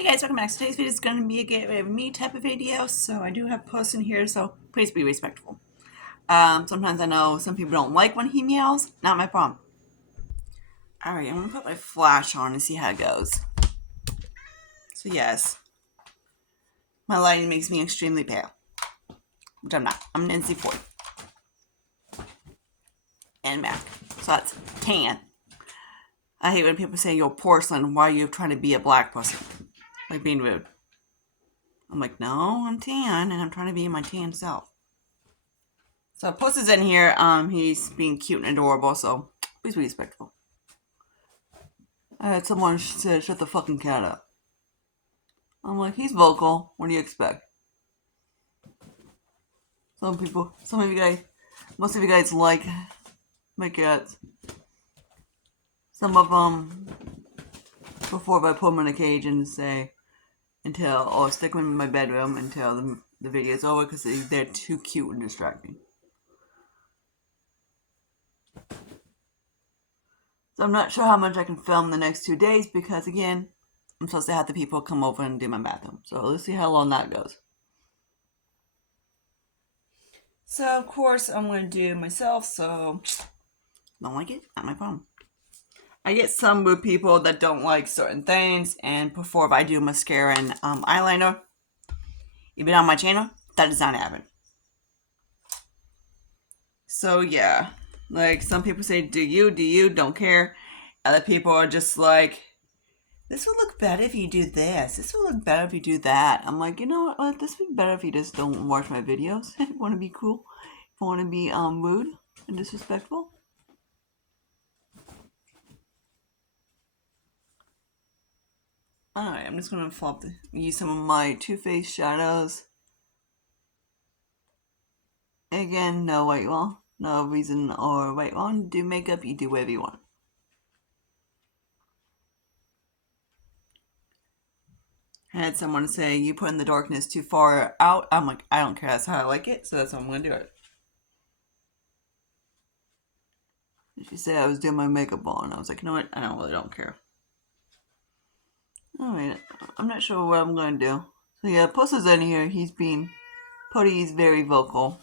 Hey guys, welcome back. Today's video is going to be a get rid of me type of video, so I do have posts in here, so please be respectful. Sometimes I know some people don't like when he meows, not my problem. Alright, I'm going to put my flash on and see how it goes. So yes, my lighting makes me extremely pale, which I'm not. I'm Nancy Ford. And MAC, so that's tan. I hate when people say, "You're porcelain, why are you trying to be a black person?" Like being rude. I'm like, no, I'm tan, and I'm trying to be my tan self. So Puss is in here. He's being cute and adorable, so please be respectful. I had someone say, "Shut the fucking cat up." I'm like, he's vocal. What do you expect? Some of you guys, most of you guys like my cats. Some of them, before I put them in a cage and say, or stick them in my bedroom until the video is over because they're too cute and distracting. So I'm not sure how much I can film the next 2 days because, again, I'm supposed to have the people come over and do my bathroom. So let's see how long that goes. So, of course, I'm going to do it myself, so don't like it, not my problem. I get some with people that don't like certain things, and before I do mascara and eyeliner, even on my channel, that does not happen. So, yeah, like some people say, do you, don't care. Other people are just like, this would look better if you do this. This would look better if you do that. I'm like, you know what? This would be better if you just don't watch my videos. If you want to be cool, if you want to be rude and disrespectful. Alright, I'm just gonna use some of my Too Faced shadows. Again, no right wrong, no reason or right wrong. Do makeup, you do whatever you want. I had someone say, you put in the darkness too far out. I'm like, I don't care, that's how I like it, so that's how I'm gonna do it. She said I was doing my makeup on. I was like, you know what, I really don't care. Alright, I'm not sure what I'm gonna do. So yeah, Puss is in here. Putty's very vocal.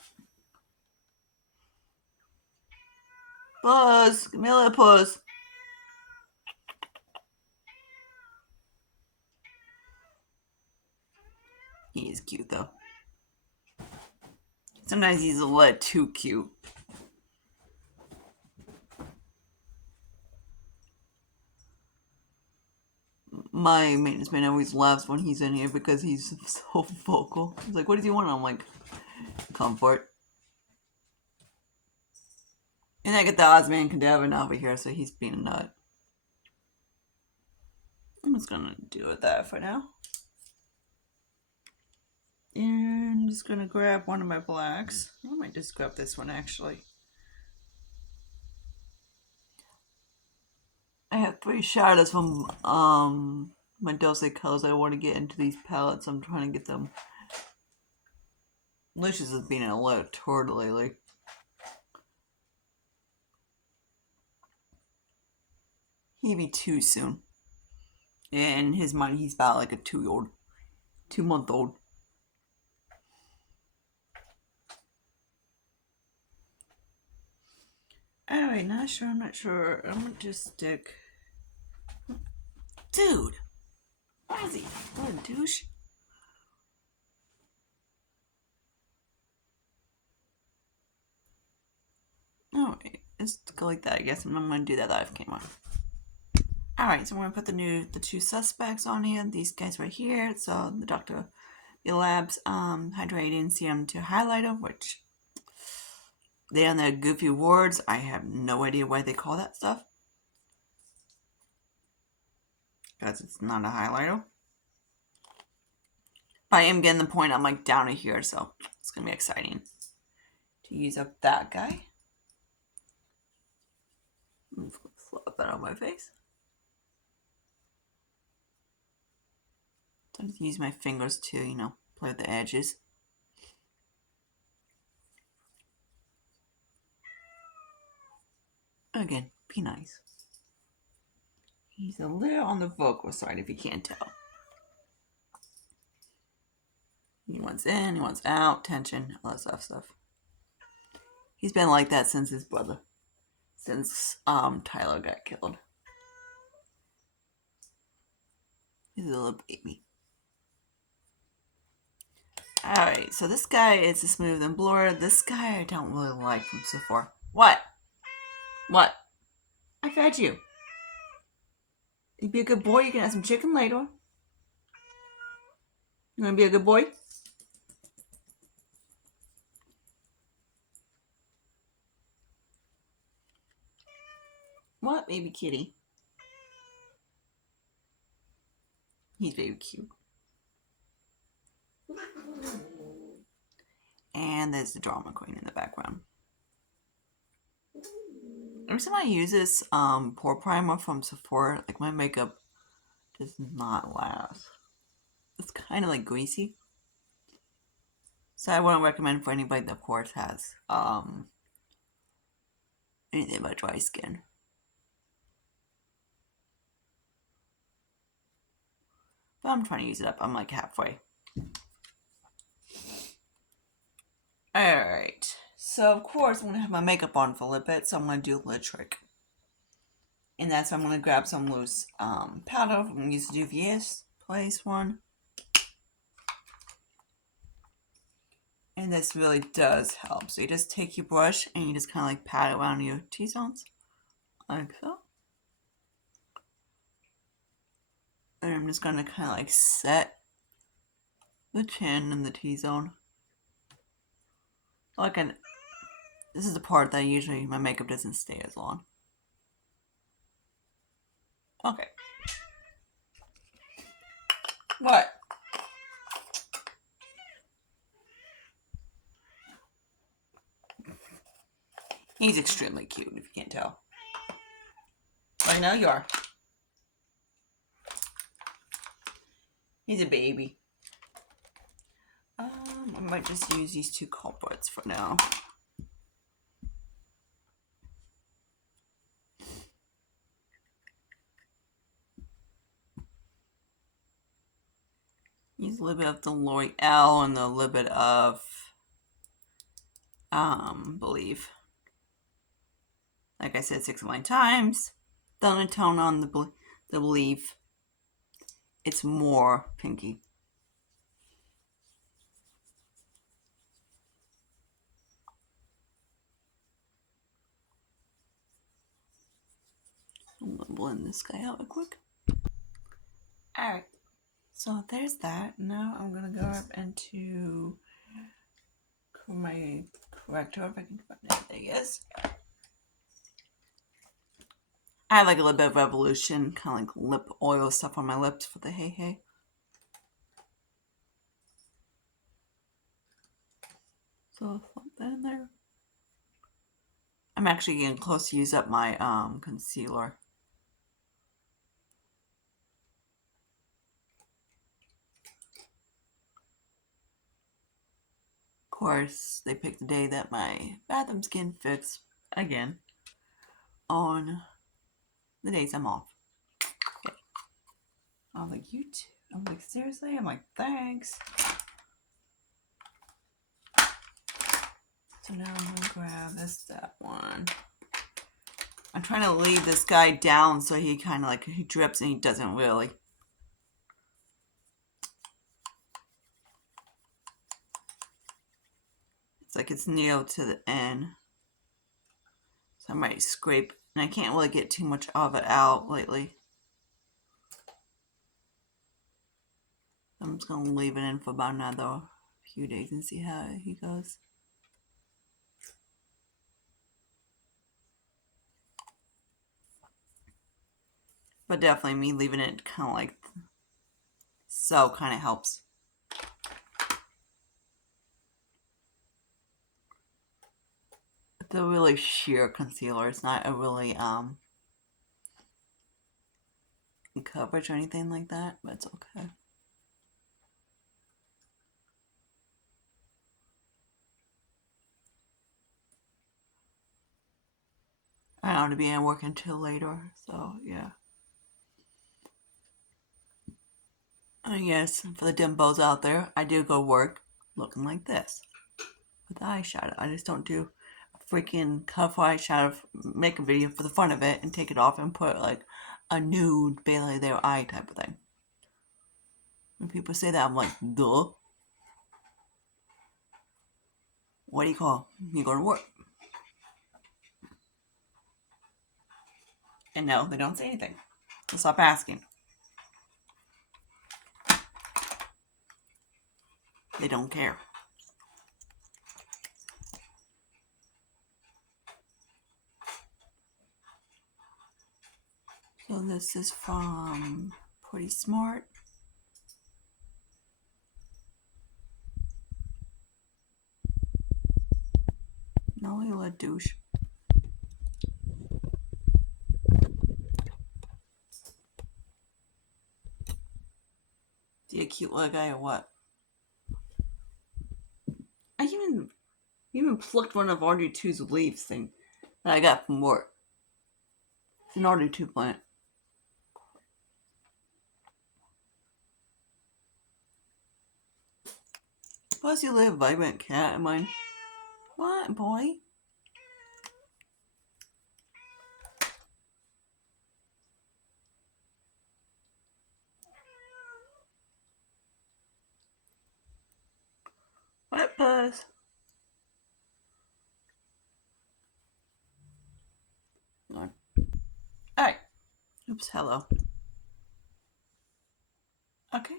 Puss, Camilla, Puss. He is cute though. Sometimes he's a little too cute. My maintenance man always laughs when he's in here because he's so vocal. He's like, what does he want? I'm like, comfort. And I get the Ozman Cadaver over here, so he's being a nut. I'm just gonna do it that for now. And I'm just gonna grab one of my blacks. I might just grab this one actually. I have 3 shadows from my Dulce colors I want to get into these palettes. I'm trying to get them. Lucius has been a little turd lately. He'd be 2 soon. In his mind, he's about like a 2-month-old. Alright, I'm not sure. I'm gonna just stick. Dude! Why is he? What a douche. Alright, let's go like that, I guess. I'm gonna do that live camera. Alright, so we're gonna put the 2 suspects on here. These guys right here. So the Dr. Labs Hydrating Serum to Highlighter, which they on their goofy words. I have no idea why they call that stuff. Because it's not a highlighter. But I am getting the point. I'm like down to here, so it's gonna be exciting to use up that guy. I'm just gonna flop that on my face. So I just use my fingers to, play with the edges. Again, be nice. He's a little on the vocal side if you can't tell. wants in, he wants out, tension, all that stuff. He's been like that since his brother. Since Tyler got killed. He's a little baby. Alright, so this guy is a Smooth and Blur. This guy I don't really like from Sephora. What? What? I fed you. You be a good boy, you can have some chicken later. You wanna be a good boy? What, baby kitty? He's very cute. And there's the drama queen in the background. Every time I use this pore primer from Sephora, like my makeup does not last. It's kind of like greasy. So I wouldn't recommend for anybody that of course has anything but dry skin. But I'm trying to use it up. I'm like halfway. Alright. So of course I'm going to have my makeup on for a little bit. So I'm going to do a lid trick. And that's why I'm going to grab some loose powder. I'm going to use the Juvia's Place one. And this really does help. So you just take your brush and you just kind of like pat it around your T-zones. Like so. And I'm just going to kind of like set the chin and the T-zone. This is the part that usually my makeup doesn't stay as long. Okay. What? He's extremely cute, if you can't tell. I know you are. He's a baby. I might just use these two culprits for now. Use a little bit of the L'Oreal and a little bit of Believe. Like I said 6 of 9 times, the undertone on the Believe, it's more pinky. I'm gonna blend this guy out real quick. Alright, so there's that. Now I'm gonna go up into my corrector if I can find it. There he is. I like a little bit of Revolution, kind of like lip oil stuff on my lips for the hey hey. So I'll flip that in there. I'm actually getting close to use up my concealer. Of course, they picked the day that my Bathroom Skin fits again on the days I'm off. Okay. I'm like, you too? I'm like, seriously? I'm like, thanks. So now I'm gonna grab that one. I'm trying to leave this guy down so he kind of like, he drips and he doesn't really. It's like it's near to the end. So I might scrape, and I can't really get too much of it out lately. I'm just gonna leave it in for about another few days and see how he goes. But definitely me leaving it kind of like so kind of helps. It's a really sheer concealer. It's not a really coverage or anything like that, but it's okay. I don't have to be in work until later, so yeah. Yes, for the dimbos out there, I do go work looking like this with the eyeshadow. I just don't do a freaking colorful eyeshadow, make a video for the fun of it and take it off and put like a nude, barely their eye type of thing. When people say that, I'm like, duh. What do you call? You go to work. And no, they don't say anything. So stop asking. They don't care. So this is from Pretty Smart. No, you're a douche. You a cute little guy or what? I even plucked one of RD2's leaves thing that I got from work. It's an RD2 plant. Plus you live vibrant cat of mine. What, boy? What, Buzz? Alright. Oops, hello. Okay.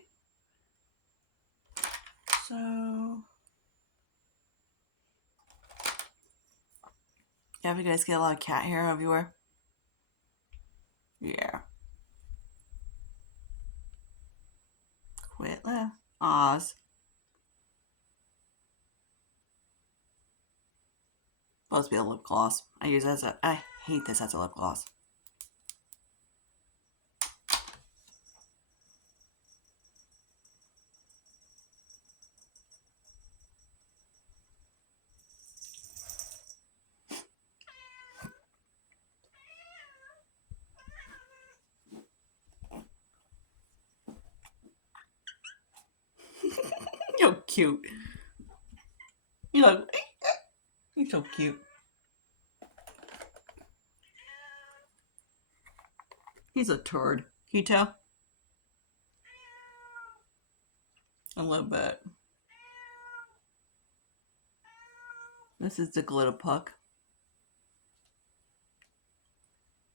So... yeah, you guys get a lot of cat hair everywhere? Yeah. Quit laugh. Oz. Supposed to be a lip gloss. I use it as a... I hate this as a lip gloss. You're cute. You look... you're so cute. He's a turd. Can you tell? A little bit. This is the glitter puck.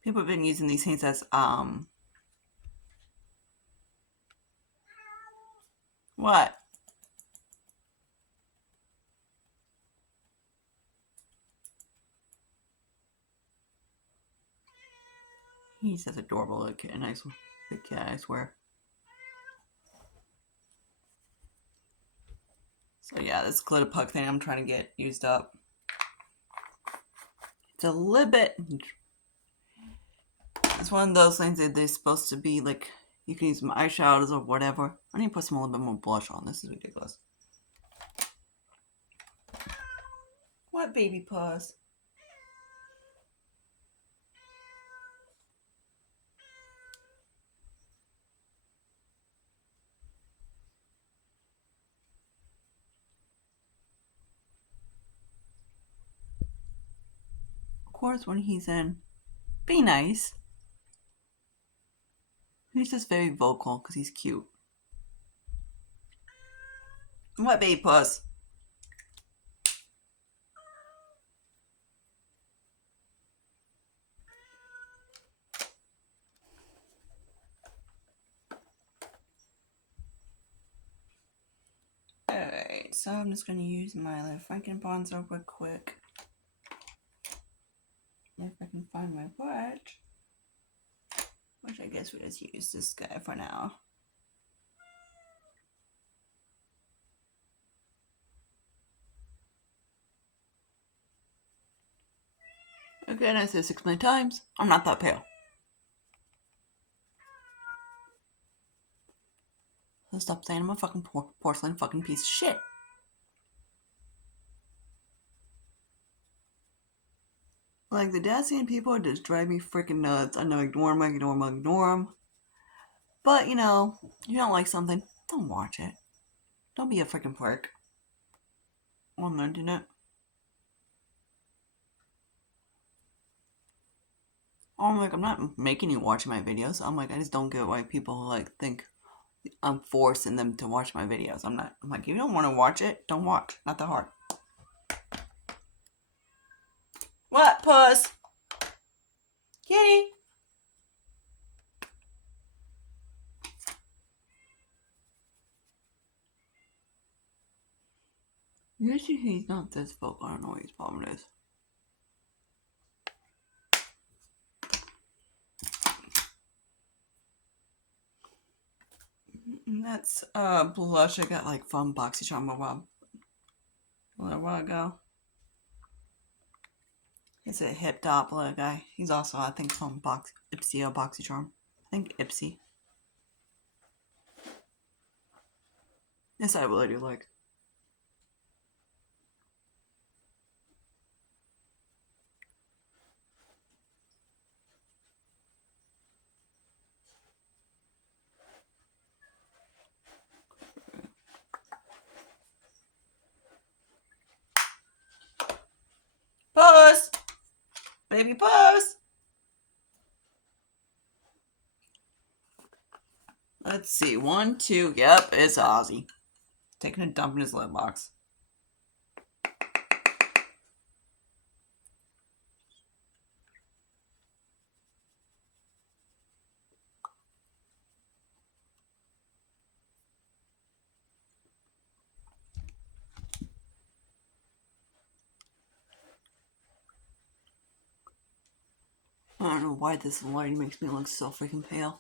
People have been using these things as, what? He's such adorable little kid. Nice big cat, I swear. So yeah, this glitter puck thing I'm trying to get used up. It's a little bit... it's one of those things that they're supposed to be like, you can use some eyeshadows or whatever. I need to put some a little bit more blush on. This is ridiculous. What, baby paws? Of course, when he's in, be nice. He's just very vocal because he's cute. What, baby puss? Alright, so I'm just going to use my Franken bronzer real quick. If I can find my brush. Which I guess we just use this guy for now. Okay, and I said 6 million times, I'm not that pale. So stop saying I'm a fucking porcelain fucking piece of shit. Like, the Dacian people just drive me freaking nuts. I know, ignore them. But, you know, if you don't like something, don't watch it. Don't be a freaking prick. on the internet. I'm like, I'm not making you watch my videos. I'm like, I just don't get why people like think I'm forcing them to watch my videos. I'm not. I'm like, if you don't want to watch it, don't watch. Not that hard. What, puss? Kitty? Usually he's not this vocal. I don't know what his problem is. And that's blush I got like from BoxyCharm a little while ago. It's a hip Doppler guy. He's also, I think, from Ipsy or BoxyCharm. I think Ipsy. This I really do like. Puss! Baby Puss! Let's see. 1, 2. Yep, it's Ozzy. Taking a dump in his litter box. I don't know why this lighting makes me look so freaking pale.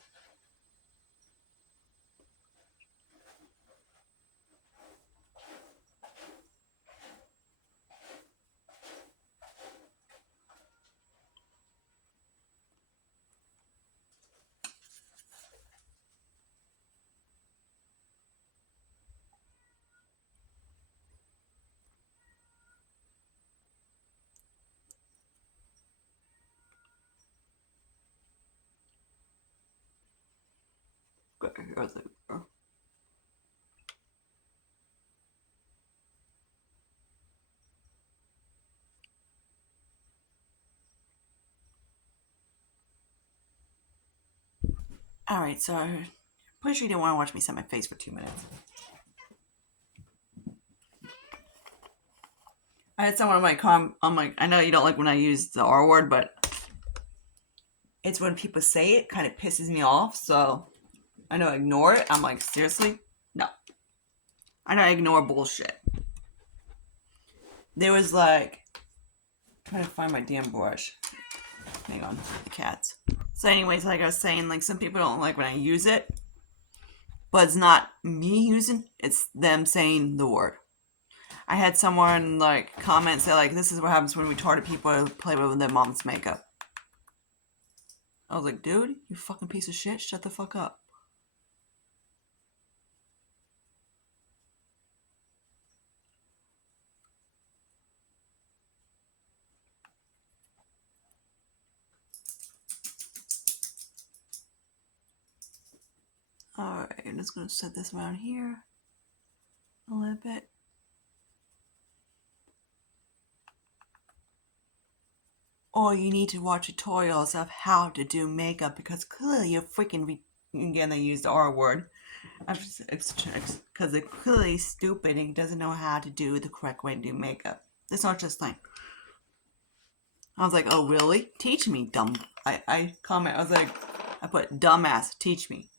Here's it. Alright, so I'm pretty sure you didn't want to watch me set my face for 2 minutes. I had someone on my I know you don't like when I use the R word, but it's when people say it kind of pisses me off, so I know I ignore it. I'm like, seriously? No. I know I ignore bullshit. There was like, I'm trying to find my damn brush. Hang on, the cats. So anyways, like I was saying, like some people don't like when I use it, but it's not me using, it's them saying the word. I had someone like comment say like, this is what happens when retarded people play with their mom's makeup. I was like, dude, you fucking piece of shit, shut the fuck up. Alright, I'm just gonna set this around here a little bit. Or you need to watch tutorials of how to do makeup because clearly you're freaking again they use the R word because they're clearly stupid and doesn't know how to do the correct way to do makeup. It's not just like I was like, oh really? Teach me, dumb. I comment. I was like, I put dumbass. Teach me.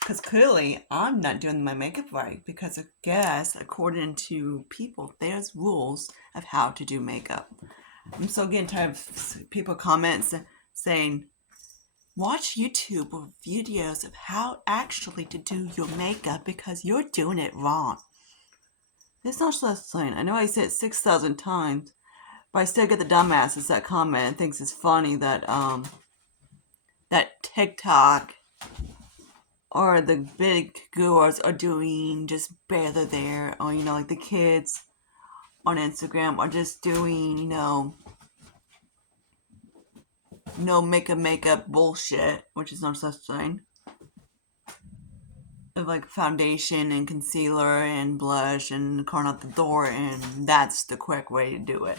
Because clearly I'm not doing my makeup right because I guess according to people there's rules of how to do makeup. I'm so getting tired of people comments saying, watch YouTube or videos of how actually to do your makeup because you're doing it wrong. There's no such thing. I know I said it 6,000 times, but I still get the dumbasses that comment and thinks it's funny that that TikTok or the big gurus are doing just better there, or you know, like the kids on Instagram are just doing, you know, no makeup bullshit, which is no such thing. of like foundation and concealer and blush and car out the door, and that's the quick way to do it.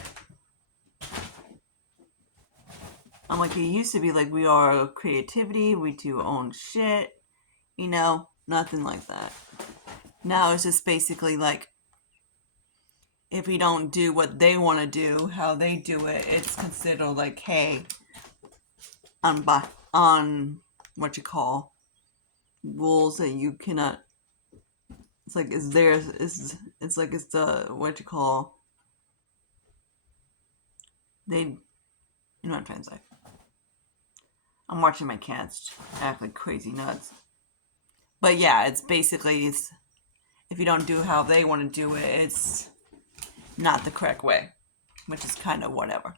I'm like, it used to be like we are creativity, we do our own shit, nothing like that. Now it's just basically like, if we don't do what they want to do, how they do it, it's considered like, hey, on what you call rules that you cannot. It's like it's like it's the what you call they. You know what I'm trying to say. I'm watching my cats act like crazy nuts. But yeah, it's basically if you don't do how they want to do it, it's not the correct way, which is kind of whatever.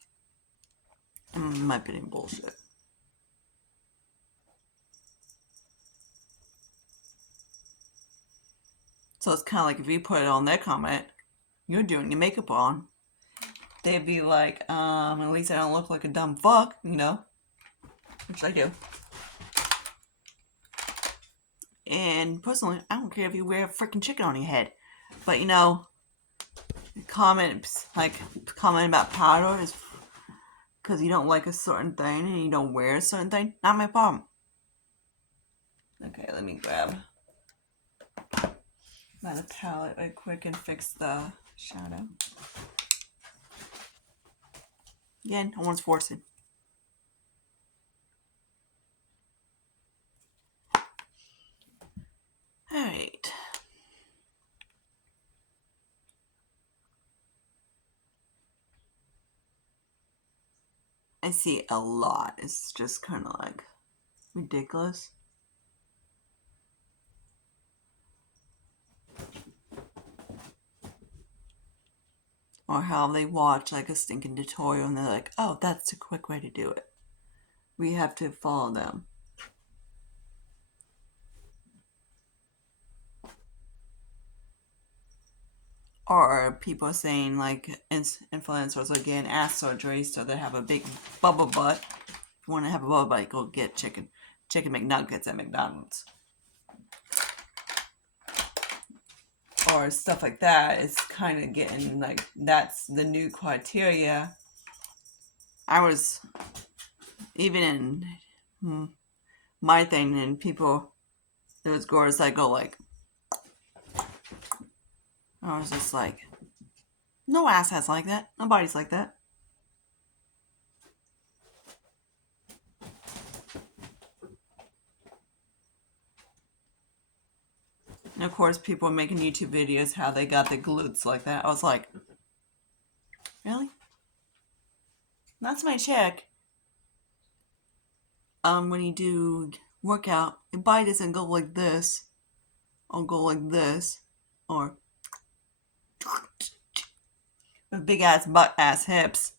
In my opinion, bullshit. So it's kind of like if you put it on their comment, you're doing your makeup on, they'd be like, at least I don't look like a dumb fuck, which I do. And personally, I don't care if you wear a freaking chicken on your head, but comment about powder is because you don't like a certain thing and you don't wear a certain thing. Not my problem. Okay, let me grab my palette right quick and fix the shadow. Again, I want to force it. Alright. I see a lot. It's just kind of like ridiculous. Or how they watch like a stinking tutorial and they're like, oh, that's a quick way to do it. We have to follow them. Or people saying like influencers are getting ass surgery so they have a big bubble butt. If you want to have a bubble butt, go get chicken McNuggets at McDonald's. Or stuff like that. It's kind of getting like, that's the new criteria. I was even in my thing, and people, there was girls that go like, I was just like, no ass has like that. Nobody's like that. And of course, people are making YouTube videos how they got the glutes like that. I was like, really? That's my check. When you do workout, your body doesn't go like this, or go like this, or with big ass butt ass hips,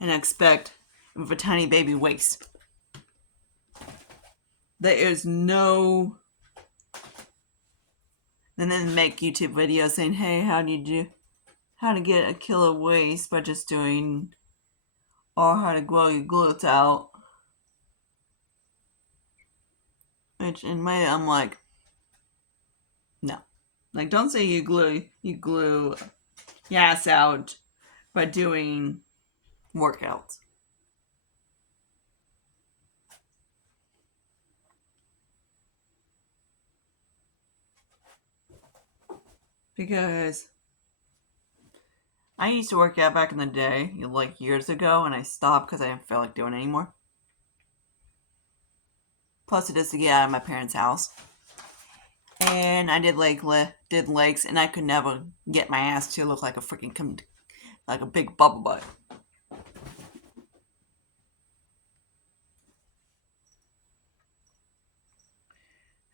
and expect with a tiny baby waist. There is no. And then make YouTube videos saying, hey, how to get a killer waist by just doing, or how to grow your glutes out. Which I'm like, no. Like, don't say you glue your ass out by doing workouts. Because I used to work out back in the day, like years ago, and I stopped because I didn't feel like doing it anymore. Plus, it is to get out of my parents' house. And I did legs, and I could never get my ass to look like a freaking, like a big bubble butt.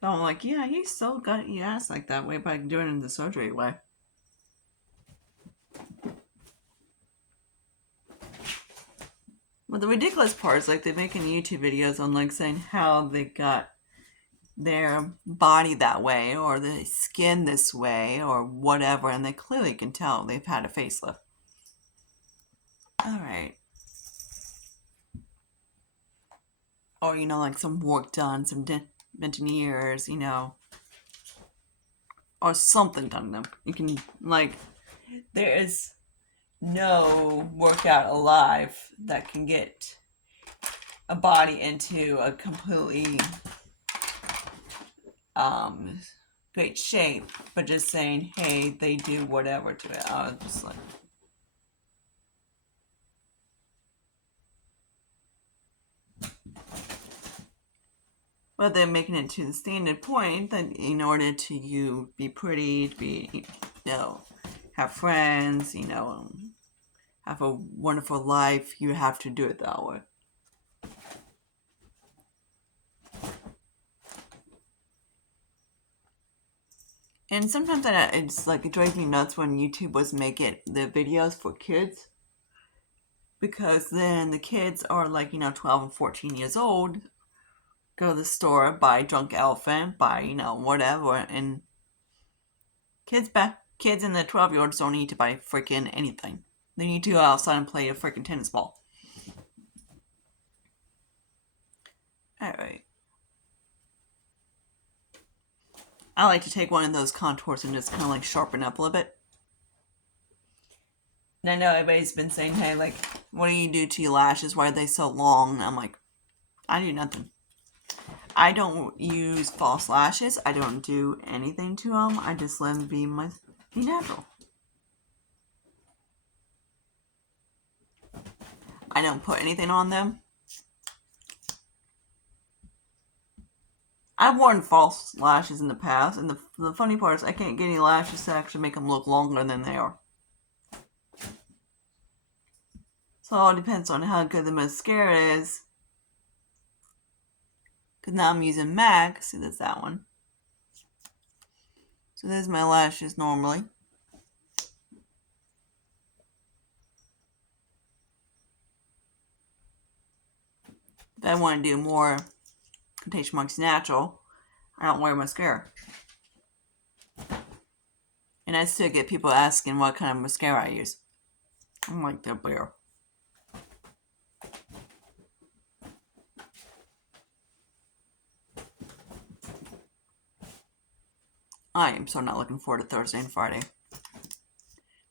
So I'm like, yeah, you still got your ass like that way by doing it in the surgery way. But the ridiculous part is like they're making YouTube videos on like saying how they got their body that way or the skin this way or whatever, and they clearly can tell they've had a facelift. Alright. Or, like some work done, some veneers, or something done to them. You can, like, there is no workout alive that can get a body into a completely great shape, but just saying, hey, they do whatever to it. I was just like, but then making it to the standard point that in order to you be pretty, to be, you know, have friends, you know, have a wonderful life, you have to do it that way. And sometimes it's like it drives me nuts when YouTube was making the videos for kids, because then the kids are like, you know, 12 and 14 years old, go to the store, buy Drunk Elephant, buy, you know, whatever, and kids and the 12-year-olds don't need to buy freaking anything. They need to go outside and play a freaking tennis ball. Alright. I like to take one of those contours and just kind of like sharpen up a little bit. And I know everybody's been saying, hey, like, what do you do to your lashes? Why are they so long? And I'm like, I do nothing. I don't use false lashes. I don't do anything to them. I just let them be natural. I don't put anything on them. I've worn false lashes in the past, and the funny part is I can't get any lashes to actually make them look longer than they are. So it all depends on how good the mascara is. Because now I'm using MAC. See, that's that one. So there's my lashes normally. If I want to do more Quotation Marks natural, I don't wear mascara. And I still get people asking what kind of mascara I use. I'm like, they're bare. I am so not looking forward to Thursday and Friday.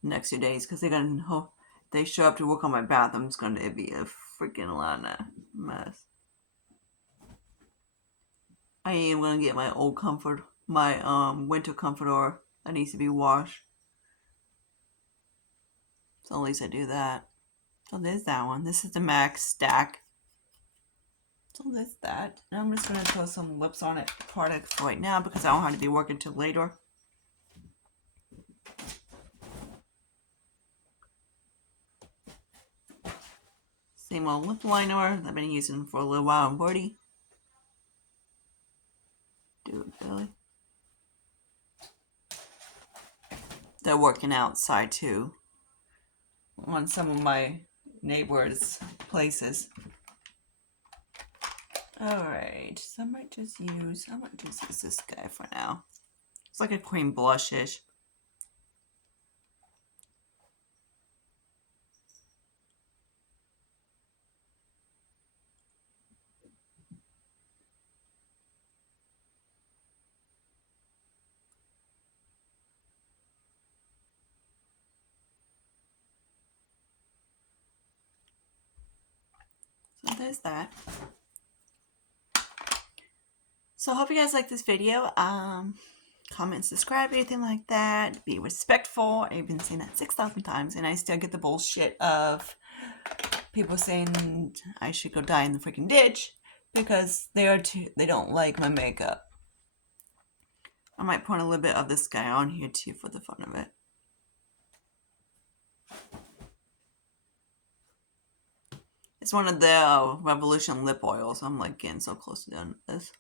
Next 2 days, because they show up to work on my bathroom. It's going to be a freaking lot of mess. I am going to get my old comfort, my winter comforter that needs to be washed. So at least I do that. So there's that one. This is the MAC stack. So there's that. And I'm just going to throw some lips on it products right now because I don't have to be working till later. Same old lip liner I've been using for a little while on Birdie. Do it, Billy. They're working outside too on some of my neighbors' places. Alright, so I might just use this guy for now. It's like a cream blushish. So there's that. So I hope you guys like this video. Comment, subscribe, anything like that. Be respectful. I've been saying that 6,000 times, and I still get the bullshit of people saying I should go die in the freaking ditch because they don't like my makeup. I might put a little bit of this guy on here too for the fun of it. It's one of the Revolution lip oils. I'm like getting so close to done with this.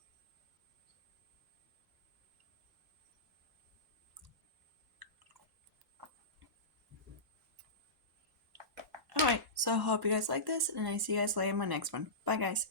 Alright, so I hope you guys like this, and I see you guys later in my next one. Bye, guys.